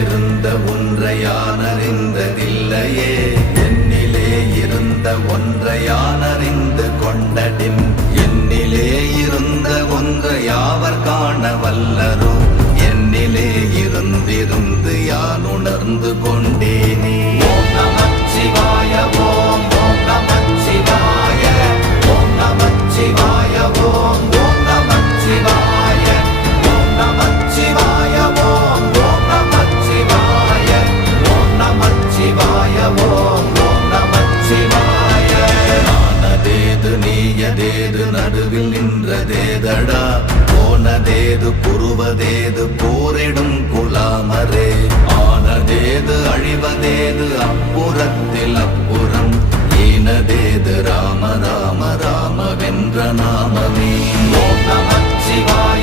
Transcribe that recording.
இருந்த ஒன்றை யான் அறிந்ததில்லையே, என்னிலே இருந்த ஒன்றை யான் அறிந்து கொண்டடின், என்னிலே இருந்த ஒன்றை யாவர் காண வல்லரோ, என்னிலே இருந்திருந்து யான் உணர்ந்து கொண்டேனே. ஓம் நமச்சிவாய ஓம் ஓம் நமச்சிவாய ஓம் நமச்சிவாய ஓம் ஓம் நமச்சிவாய ஓம் நமச்சிவாய ஓம் ஓம் நமச்சிவாய ஓம் நமச்சிவாய ஓம் ஓம் நமச்சிவாய. ஆனதேது நீயதேது நடுவில் நின்றதேதடா, போனதேது புருவதேது போரிடும் குலாமரே, ஆனதேது அழிவதேது அப்புறத்தில் அப்புறம், ஈனதேது ராம ராம ராம வென்ற நாமமே. ஓம் நமச்சிவாய